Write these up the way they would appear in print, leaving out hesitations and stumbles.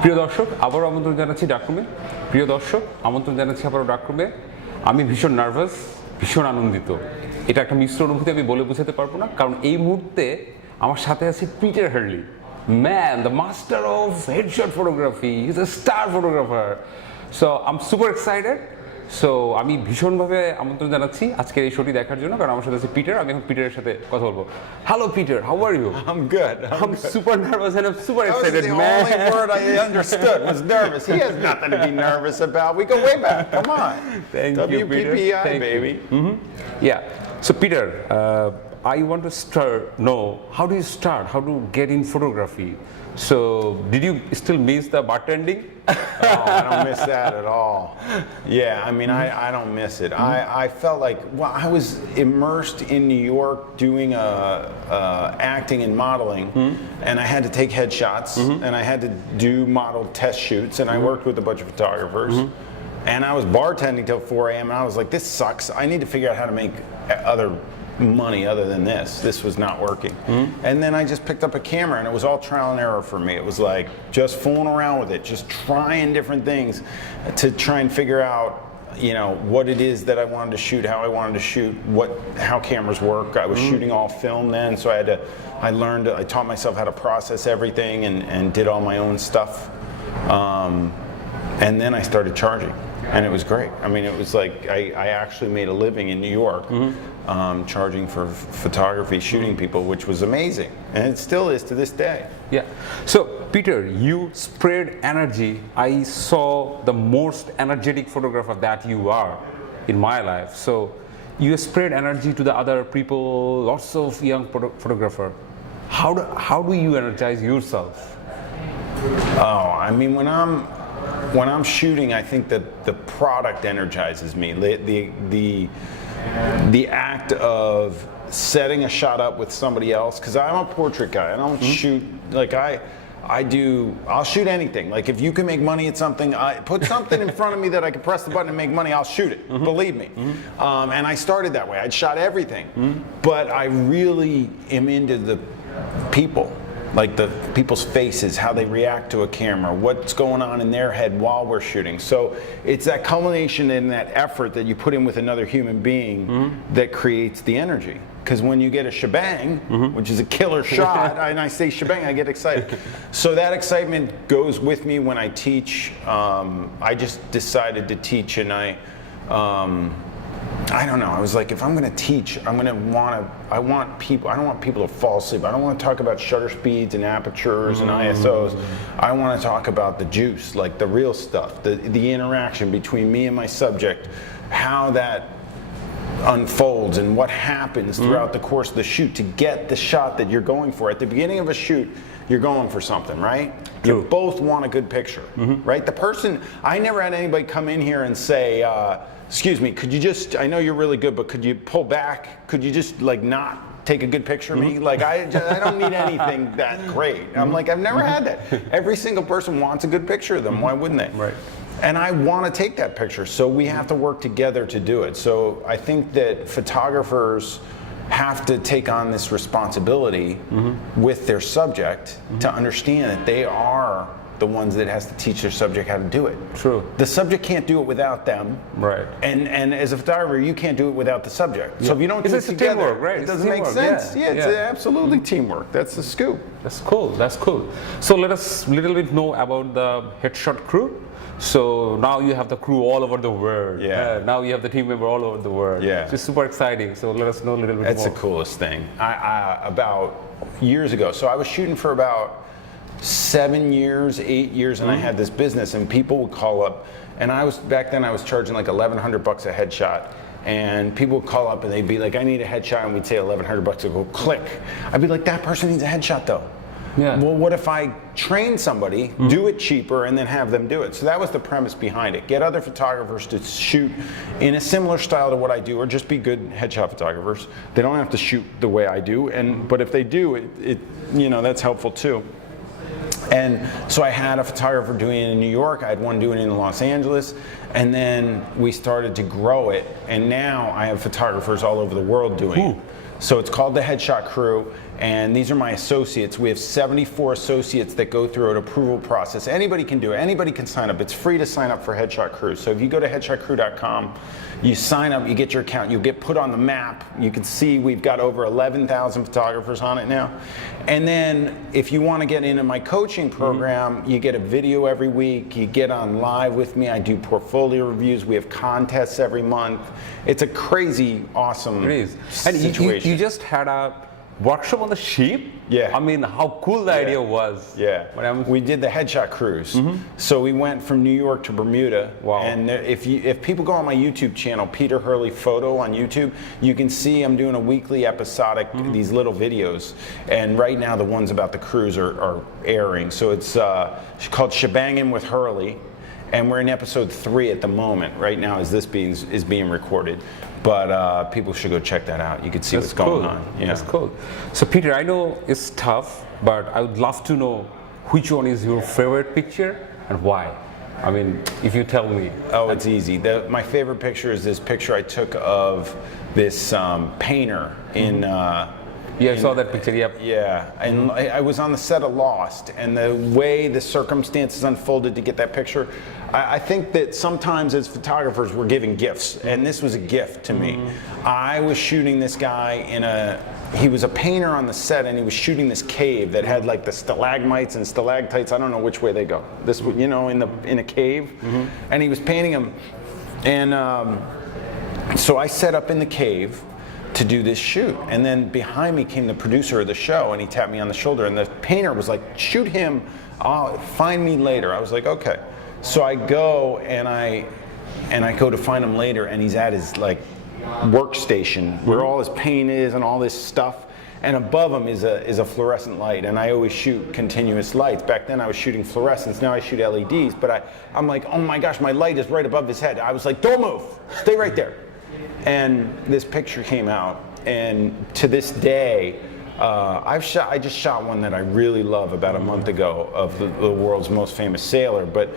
প্রিয় দর্শক, আবারও আমন্ত্রণ জানাচ্ছি ডাকরুমে। প্রিয় দর্শক, আমন্ত্রণ জানাচ্ছি আবারও ডাকরুমে। আমি ভীষণ নার্ভাস, ভীষণ আনন্দিত। এটা একটা মিশ্র অনুভূতি, আমি বলে বোঝাতে পারবো না, কারণ এই মুহূর্তে আমার সাথে আছে Peter Hurley, man, the master of headshot photography, is a star photographer. So I am super excited. So আমি ভীষণভাবে আমন্ত্রণ জানাচ্ছি আজকের এই শোটি দেখার জন্য, কারণ আমার সাথে আছে পিটার। আমি এখন পিটারের সাথে কথা বলবো। Hello Peter, how are you? I'm good. I'm super nervous and I'm super That was excited, the man. only word I understood was nervous. He has nothing to be nervous about. We go way back. Come on. Thank you, Peter. WPPI, Thank you. baby. Yeah. So Peter, I want to know how do you start? How to get in photography? So did you still miss the bartending? Oh, I don't miss that at all. Yeah, I mean, I don't miss it. I felt like, well, I was immersed in New York doing acting and modeling, and I had to take headshots, and I had to do model test shoots, and I worked with a bunch of photographers. And I was bartending till 4 a.m. and I was like, this sucks. I need to figure out how to make other money other than this. This was not working. And then I just picked up a camera, and it was all trial and error for me. It was like just fooling around with it, just trying different things to try and figure out, you know, what it is that I wanted to shoot, how I wanted to shoot, how cameras work. I was shooting all film then, so I taught myself how to process everything and did all my own stuff. And then I started charging. And it was great. I mean, it was like I actually made a living in New York charging for photography, shooting people, which was amazing. And it still is to this day. Yeah. So Peter, you spread energy. I saw the most energetic photographer that you are in my life. So you spread energy to the other people, lots of young photographer. How do you energize yourself? Oh, I mean, when I'm shooting, I think that the product energizes me. The act of setting a shot up with somebody else, because I'm a portrait guy. I don't shoot like I'll shoot anything. Like if you can make money at something, put something in front of me that I can press the button and make money, I'll shoot it. Believe me. And I started that way. I'd shot everything, but I really am into the people. Like the people's faces, how they react to a camera, what's going on in their head while we're shooting. So it's that culmination and that effort that you put in with another human being that creates the energy. Because when you get a shebang, which is a killer shot, and I say shebang, I get excited. So that excitement goes with me when I teach. I just decided to teach, and I don't know. I was like, if I'm going to teach, I don't want people to fall asleep. I don't want to talk about shutter speeds and apertures and ISOs. I want to talk about the juice, like the real stuff, the interaction between me and my subject, how that unfolds and what happens throughout the course of the shoot to get the shot that you're going for. At the beginning of a shoot, you're going for something, right? True. You both want a good picture, right? I never had anybody come in here and say, excuse me, could you just, I know you're really good, but could you pull back? Could you just like not take a good picture of me? Like I don't need anything that great. I'm like, I've never had that. Every single person wants a good picture of them. Why wouldn't they? Right. And I want to take that picture, so we have to work together to do it. So I think that photographers have to take on this responsibility with their subject to understand that they are the ones that has to teach their subject how to do it. True. The subject can't do it without them. Right. And as a photographer, you can't do it without the subject. So if you don't do it together, teamwork, right? it doesn't make sense. Yeah, it's absolutely teamwork. That's the scoop. That's cool. That's cool. So let us little bit know about the headshot crew. So now you have the crew all over the world. Yeah. Now you have the team member all over the world. Yeah. It's just super exciting. So let us know a little bit That's more. the coolest thing. About years ago, so I was shooting for about 7 years, 8 years, and I had this business, and people would call up, and back then I was charging like $1,100 a headshot, and people would call up and they'd be like, I need a headshot, and we'd say $1,100, they'd go click. I'd be like, that person needs a headshot though. Yeah. Well, what if I train somebody, do it cheaper, and then have them do it? So that was the premise behind it. Get other photographers to shoot in a similar style to what I do, or just be good headshot photographers. They don't have to shoot the way I do, but if they do, it that's helpful too. And so I had a photographer doing it in New York, I had one doing it in Los Angeles, and then we started to grow it, and now I have photographers all over the world doing it. So it's called the Headshot Crew, And these are my associates. We have 74 associates that go through an approval process. Anybody can do it. Anybody can sign up. It's free to sign up for Headshot Crew. So if you go to headshotcrew.com, you sign up, you get your account, you'll get put on the map. You can see we've got over 11,000 photographers on it now. And then if you want to get into my coaching program, you get a video every week. You get on live with me. I do portfolio reviews. We have contests every month. It's a crazy, awesome It is. And situation. you just had a workshop on the ship. Yeah. I mean, how cool the idea was. Yeah, we did the Headshot Cruise. So we went from New York to Bermuda. Wow. And if people go on my YouTube channel, Peter Hurley Photo on YouTube, you can see I'm doing a weekly episodic, these little videos. And right now the ones about the cruise are airing. So it's called Shebangin' with Hurley. And we're in episode 3 at the moment. Right now as this is being recorded. But people should go check that out. You can see what's going on. Yeah. That's cool. So Peter, I know it's tough, but I would love to know which one is your favorite picture and why. I mean, if you tell me. Oh, it's easy. My favorite picture is this picture I took of this painter in. Yeah, I saw that picture. Yep. Yeah, and I was on the set of Lost, and the way the circumstances unfolded to get that picture, I think that sometimes as photographers we're given gifts, and this was a gift to me. I was shooting this guy he was a painter on the set, and he was shooting this cave that had like the stalagmites and stalactites. I don't know which way they go. This, you know, in a cave, and he was painting them, and so I set up in the cave to do this shoot, and then behind me came the producer of the show, and he tapped me on the shoulder, and the painter was like, shoot him, find me later. I was like, okay. So I go and I go to find him later, and he's at his like workstation where all his paint is and all this stuff, and above him is a fluorescent light, and I always shoot continuous lights. Back then I was shooting fluorescents, now I shoot LEDs, but I'm like, oh my gosh, my light is right above his head. I was like, don't move, stay right there. And this picture came out, and to this day, I just shot one that I really love about a month ago of the world's most famous sailor. But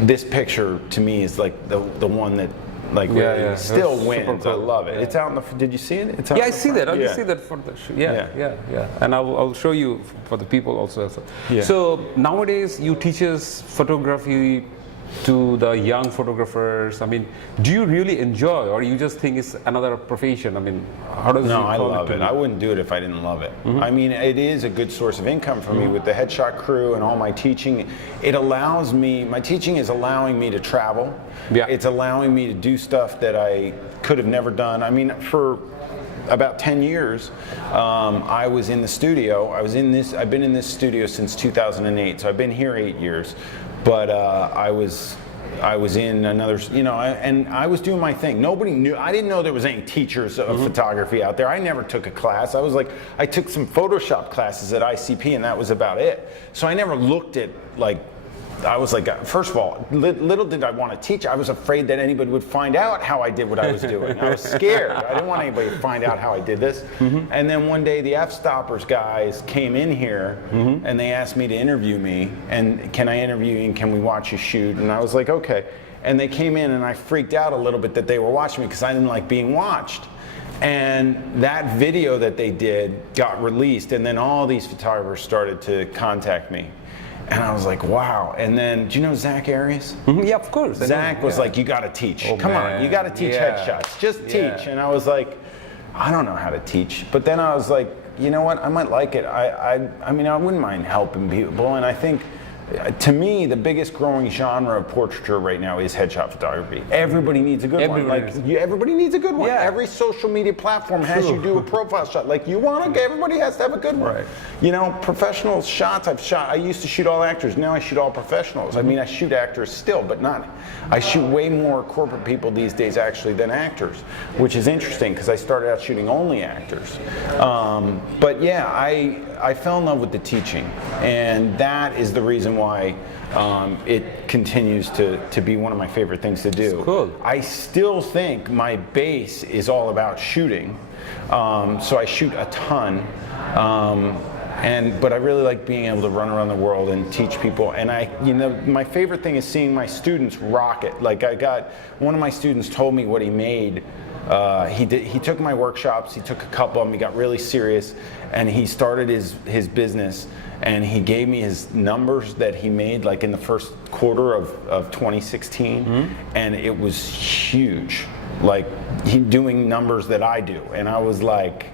this picture to me is like the one that like really still wins. Cool. I love it. Yeah. It's out in the. Did you see it? It's out I see that. I see that for the show. Yeah. And I'll show you for the people also. Yeah. So nowadays you teaches photography to the young photographers. I mean, do you really enjoy, or you just think it's another profession? I mean, how does No, I love it. I wouldn't do it if I didn't love it. I mean, it is a good source of income for me with the Headshot Crew and all my teaching. It allows me, my teaching is allowing me to travel. Yeah. It's allowing me to do stuff that I could have never done. I mean, for about 10 years, I was in the studio. I've been in this studio since 2008, so I've been here 8 years. But I was in another, you know, and I was doing my thing. Nobody knew. I didn't know there was any teachers of photography out there. I never took a class. I took some Photoshop classes at ICP, and that was about it. So I never looked at like. I was like, first of all, little did I want to teach. I was afraid that anybody would find out how I did what I was doing. I was scared. I didn't want anybody to find out how I did this. And then one day the F-Stoppers guys came in here and they asked me to interview me. And can I interview you and can we watch you shoot? And I was like, okay. And they came in and I freaked out a little bit that they were watching me because I didn't like being watched. And that video that they did got released, and then all these photographers started to contact me. And I was like, wow. And then, do you know Zach Arias? Yeah, of course. Zach was like, you got to teach. Come on, you got to teach headshots. Just teach. And I was like, I don't know how to teach. But then I was like, you know what? I might like it. I mean, I wouldn't mind helping people. And I think, to me, the biggest growing genre of portraiture right now is headshot photography. Everybody needs a good one. Like everybody needs a good one. Yeah. Every social media platform has you do a profile shot. Like everybody has to have a good one. Right. You know, professional shots I used to shoot all actors. Now I shoot all professionals. I mean, I shoot actors still, but not. I shoot way more corporate people these days actually than actors, which is interesting because I started out shooting only actors. But yeah, I fell in love with the teaching, and that is the reason why it continues to be one of my favorite things to do. Cool. I still think my base is all about shooting, so I shoot a ton, but I really like being able to run around the world and teach people. And my favorite thing is seeing my students rock it. Like one of my students told me what he made He took my workshops. He took a couple of them. He got really serious, and he started his business. And he gave me his numbers that he made, like in the first quarter of 2016, and it was huge. Like he doing numbers that I do, and I was like,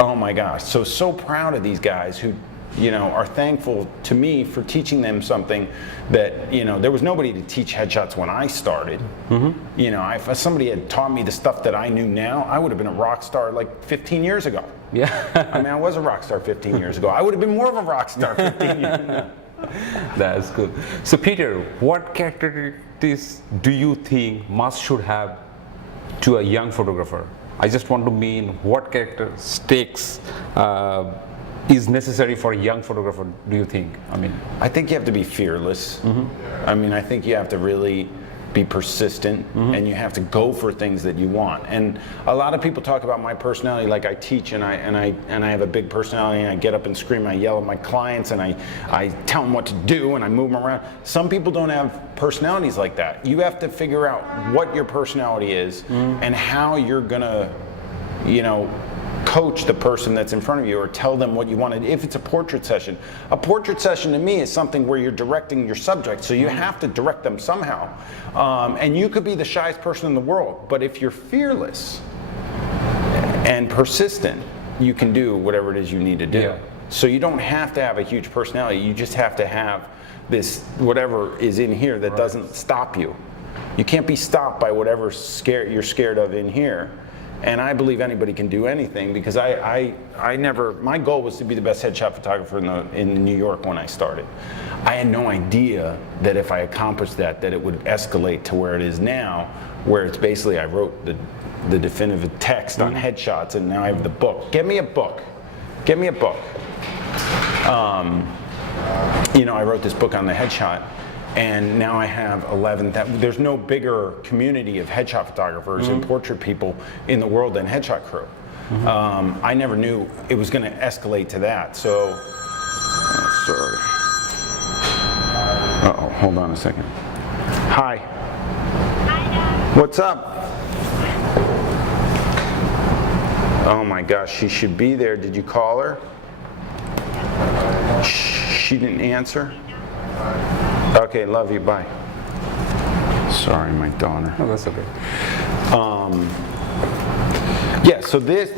oh my gosh! So proud of these guys who, you know, are thankful to me for teaching them something that, you know, there was nobody to teach headshots when I started. You know, if somebody had taught me the stuff that I knew now, I would have been a rock star like 15 years ago. Yeah. I mean, I was a rock star 15 years ago. I would have been more of a rock star 15 years ago. That's good. So Peter, what characteristics do you think must should have to a young photographer? I just want to mean what characteristics is necessary for a young photographer, do you think? I mean, I think you have to be fearless. I mean, I think you have to really be persistent, and you have to go for things that you want. And a lot of people talk about my personality, like I teach and I have a big personality, and I get up and scream, I yell at my clients, and I tell them what to do, and I move them around. Some people don't have personalities like that. You have to figure out what your personality is and how you're gonna, you know, coach the person that's in front of you, or tell them what you wanted. If it's a portrait session to me is something where you're directing your subject, so you have to direct them somehow. And you could be the shyest person in the world, but if you're fearless and persistent, you can do whatever it is you need to do. Yeah. So you don't have to have a huge personality, you just have to have this, whatever is in here that doesn't stop you. You can't be stopped by whatever you're scared of in here. And I believe anybody can do anything, because my goal was to be the best headshot photographer in New York when I started. I had no idea that if I accomplished that it would escalate to where it is now, where it's basically I wrote the definitive text on headshots, and now I have the book. Get me a book. Get me a book. You know, I wrote this book on the headshot, and now I have 11. There's no bigger community of headshot photographers and portrait people in the world than Headshot Crew. I never knew it was going to escalate to that. So, sorry. Uh-oh, hold on a second. Hi. Hi, What's up? Oh my gosh, she should be there. Did you call her? She didn't answer? Okay, love you, bye. Sorry, my daughter. oh, that's okay. Yeah, so this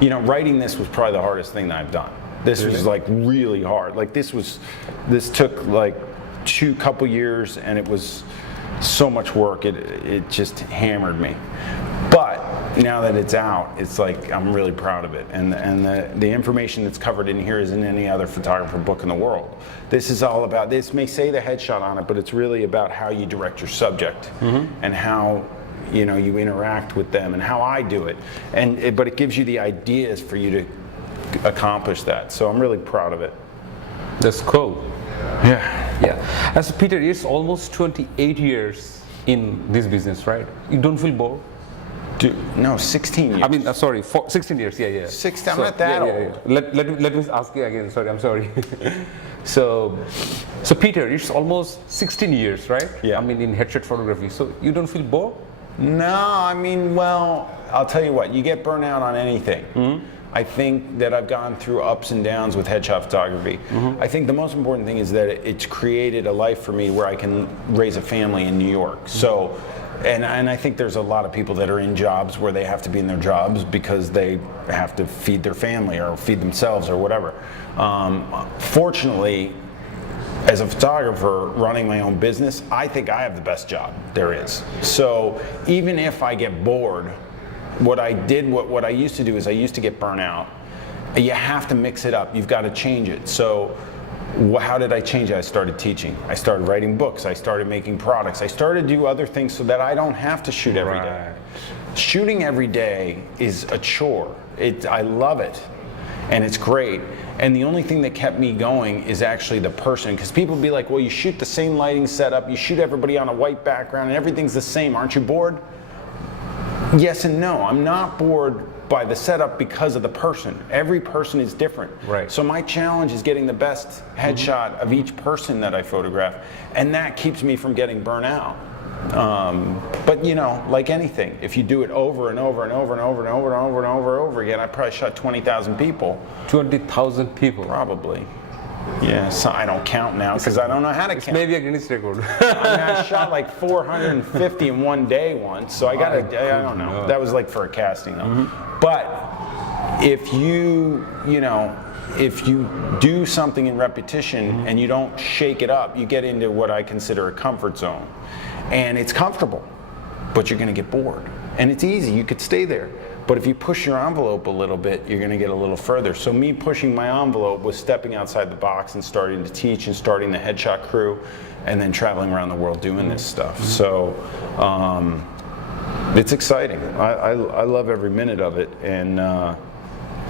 you know, writing this was probably the hardest thing that I've done. This was like really hard. Like this took like couple years, and it was so much work. It just hammered me. But now that it's out, it's like I'm really proud of it, and the information that's covered in here isn't any other photographer book in the world. This is all about, this may say the headshot on it, but it's really about how you direct your subject and how, you know, you interact with them and how I do it, but it gives you the ideas for you to accomplish that. So I'm really proud of it. That's cool. Yeah. As Peter, it's almost 28 years in this business, right? You don't feel bored? No, 16 years. I mean, sorry, 16 years. Yeah. 16. I'm not that old. Let me ask you again. Sorry, I'm sorry. So Peter, it's almost 16 years, right? Yeah. I mean, in headshot photography. So you don't feel bored? No, I mean, well, I'll tell you what. You get burnout on anything. I think that I've gone through ups and downs with headshot photography. I think the most important thing is that it's created a life for me where I can raise a family in New York. So. And I think there's a lot of people that are in jobs where they have to be in their jobs because they have to feed their family or feed themselves or whatever. Fortunately, as a photographer running my own business, I think I have the best job there is. So even if I get bored, what I used to do is I used to get burnt out. You have to mix it up. You've got to change it. So how did I change it? I started teaching. I started writing books. I started making products. I started to do other things so that I don't have to shoot every day. Shooting every day is a chore. I love it, and it's great. And the only thing that kept me going is actually the person, because people be like, well, you shoot the same lighting setup, you shoot everybody on a white background, and everything's the same. Aren't you bored? Yes and no. I'm not bored by the setup because of the person. Every person is different. Right. So my challenge is getting the best headshot of each person that I photograph, and that keeps me from getting burnt out. But you know, like anything, if you do it over and over and over and over and over and over and over and over again, I probably shot 20,000 people. 20,000 people. Probably. Yeah, so I don't count now because I don't know how to count. Maybe a Guinness record. I mean, I shot like 450 in one day once, so I don't know. That was like for a casting though. But if you do something in repetition and you don't shake it up, you get into what I consider a comfort zone. And it's comfortable, but you're gonna get bored. And it's easy, you could stay there. But if you push your envelope a little bit, you're gonna get a little further. So me pushing my envelope was stepping outside the box and starting to teach and starting the Headshot Crew and then traveling around the world doing this stuff. So it's exciting. I love every minute of it. And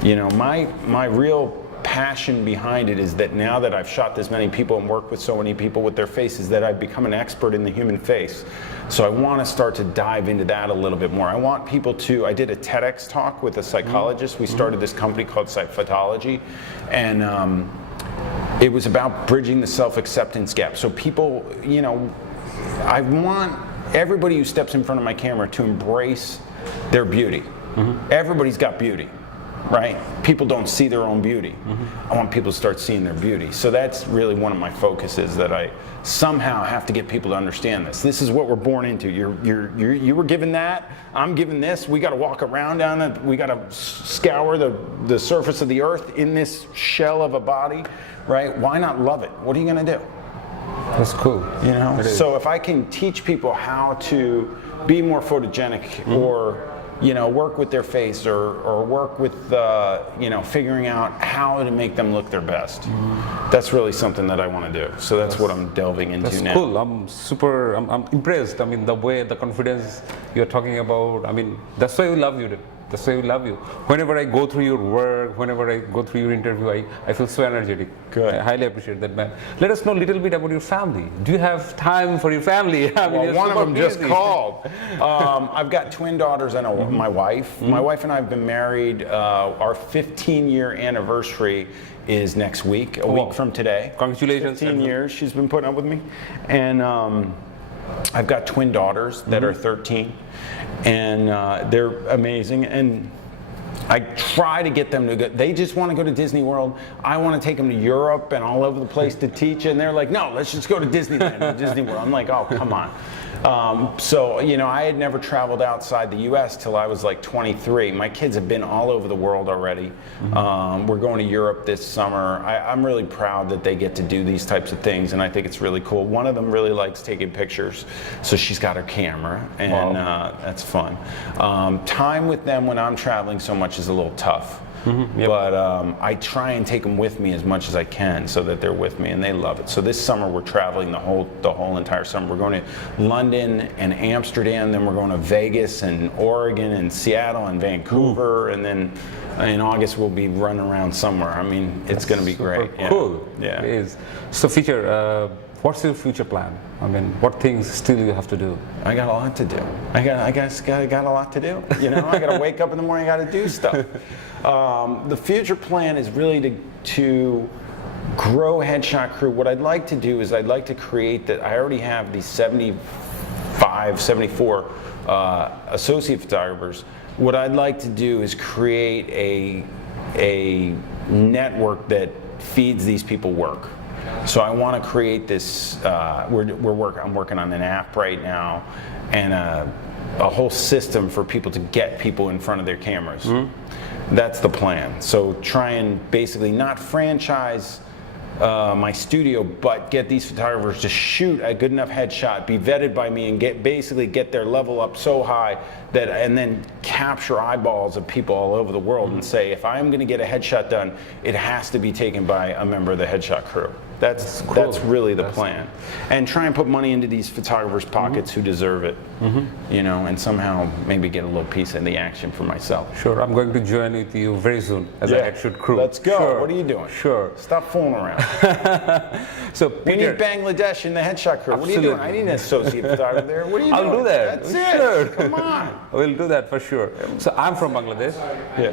you know, my real passion behind it is that now that I've shot this many people and worked with so many people with their faces, that I've become an expert in the human face. So I want to start to dive into that a little bit more. I want people to, I did a TEDx talk with a psychologist. We started this company called Psychology, and it was about bridging the self-acceptance gap. So people, you know, I want everybody who steps in front of my camera to embrace their beauty. Everybody's got beauty. Right? People don't see their own beauty. I want people to start seeing their beauty. So that's really one of my focuses, that I somehow have to get people to understand this. This is what we're born into. You were given that. I'm given this. We got to walk around down it. We got to scour the surface of the earth in this shell of a body, right? Why not love it? What are you going to do? That's cool. You know. So if I can teach people how to be more photogenic, or you know, work with their face, or work with, you know, figuring out how to make them look their best. That's really something that I want to do. So that's what I'm delving into now. That's cool. I'm impressed. I mean, the way, the confidence you're talking about, I mean, that's why we love you. That's why we love you. Whenever I go through your work, whenever I go through your interview, I feel so energetic. Good. I highly appreciate that, man. Let us know a little bit about your family. Do you have time for your family? I mean, Well, one of them busy. just called. I've got twin daughters and my wife. My wife and I have been married. Our 15-year anniversary is next week, a week from today. Congratulations. 15 years she's been putting up with me. And I've got twin daughters that are 13, and they're amazing. And I try to get them to go. They just want to go to Disney World. I want to take them to Europe and all over the place to teach. And they're like, no, let's just go to Disneyland or Disney World. I'm like, oh, come on. So, you know, I had never traveled outside the U.S. till I was like 23. My kids have been all over the world already. We're going to Europe this summer. I'm really proud that they get to do these types of things, and I think it's really cool. One of them really likes taking pictures, so she's got her camera, and that's fun. Time with them when I'm traveling so much is a little tough. But I try and take them with me as much as I can, so that they're with me, and they love it. So this summer we're traveling the whole entire summer. We're going to London and Amsterdam, then we're going to Vegas and Oregon and Seattle and Vancouver, and then in August we'll be running around somewhere. I mean, it's going to be great. Cool. Yeah. It is. So, future. What's your future plan? I mean, what things still you have to do? I got a lot to do. I got a lot to do. You know, I got to wake up in the morning. I got to do stuff. The future plan is really to grow Headshot Crew. What I'd like to do is I'd like to create that. I already have these 74 associate photographers. What I'd like to do is create a network that feeds these people work. So I want to create this. I'm working on an app right now, and a whole system for people to get people in front of their cameras. That's the plan. So try and basically not franchise my studio, but get these photographers to shoot a good enough headshot, be vetted by me, and get their level up so high that, and then capture eyeballs of people all over the world and say, if I'm going to get a headshot done, it has to be taken by a member of the Headshot Crew. That's really the plan. And try and put money into these photographers' pockets who deserve it, you know, and somehow maybe get a little piece in the action for myself. Sure, I'm going to join with you very soon as a Headshot Crew. Let's go. Sure. What are you doing? Sure. Stop fooling around. So, We Peter, need Bangladesh in the Headshot Crew. What are you doing? I need an associate photographer there. What are you doing? I'll do that. That's Sure. it. Come on. We'll do that for sure. So I'm from Bangladesh. Yeah.